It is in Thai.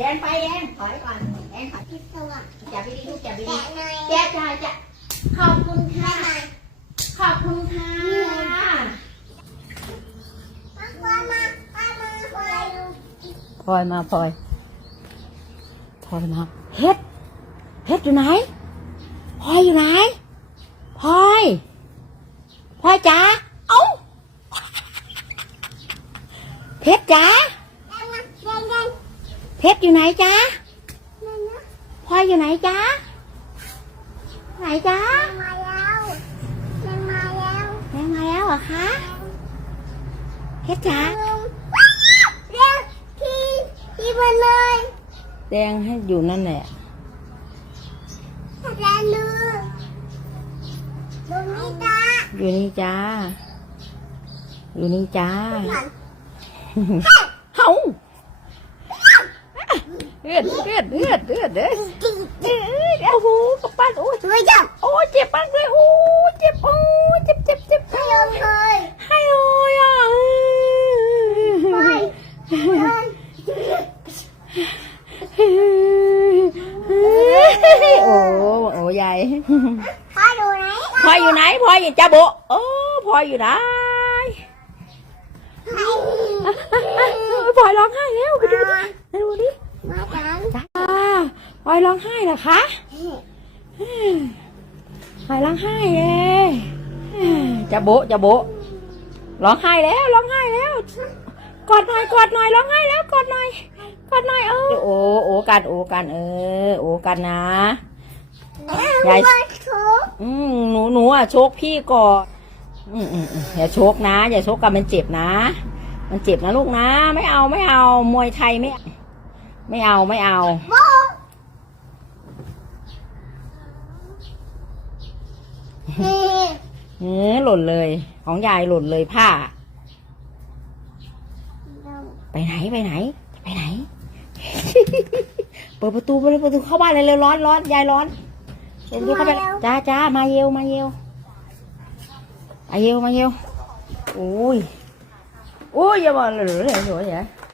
แดนไปแดนถอยก่อนแดนถอยที่ตัวจับดีลูกจับดีแกะหน่อยแจ๊จ้าจ้ะขอบคุณค่ะขอบคุณค่ะพลอยมาพลอยพลอยมาเฮ็ดเฮ็ดอยู่ไหนพลอยอยู่ไหนพลอยพลอยจ๋าเอ้าเพชรจ๋า เพชรอยู่ไหนจ๊ะนั่นนะพลอยอยู่ไหนจ๊ะไหนจ๊ะมาแล้วมันมาแล้วแม่มาแล้วเหรอคะเพชรจ๋าลุงเร็วพี่พี่มาเลยแดงให้อยู่นั่นแหละแล้วลูกดูนี่ตาอยู่นี่จ้าอยู่นี่จ้าหลังเฮา เลือดเลือดเลือดเลือดเลือดเอ้ยโอ้โหกระปั้นโอ้ยช่วยจับโอ้ยเจ็บมากเลยโอ้ยเจ็บโอ้ยเจ็บเจ็บเจ็บให้ลงเลยให้เลยอะไปไปโอ้โอ้ยายพ่อดูไหนพลอยอยู่ไหนพลอยอยู่จ้าโบะโอ้พลอยอยู่ไหนพลอยร้องไห้แล้วไปดูดิไปดูดิ มาจัง จ้า พลอยร้องไห้เหรอคะพลอยร้องไห้เองจ้าโบะจ้าโบะร้องไห้แล้วร้องไห้แล้วกอดหน่อยกอดหน่อยร้องไห้แล้วกอดหน่อยกอดหน่อยเออโอ้โอ้กันโอ้กันเออ โอ้กันนะยายมาทุกอืมหนูหนูอะโชกพี่ก่อนอืมอืมอืมอย่าโชกนะ อย่าโชกกันมันเจ็บนะ มันเจ็บนะลูกนะ ไม่เอาไม่เอามวยไทยไม่ ไม่เอาไม่เอา โบ นี่ เออหล่นเลย ของยายหล่นเลยผ้า ไปไหนไปไหน ไปไหน เปิดประตูเปิดประตูเข้าบ้านเลยเร็วร้อนร้อนยายร้อนเปิดประตูเข้าไปจ้าจ้ามาเยวมาเยวมาเยวมาเยวโอ้ยโอ้ยอย่ามาเลยเลยเลยเลย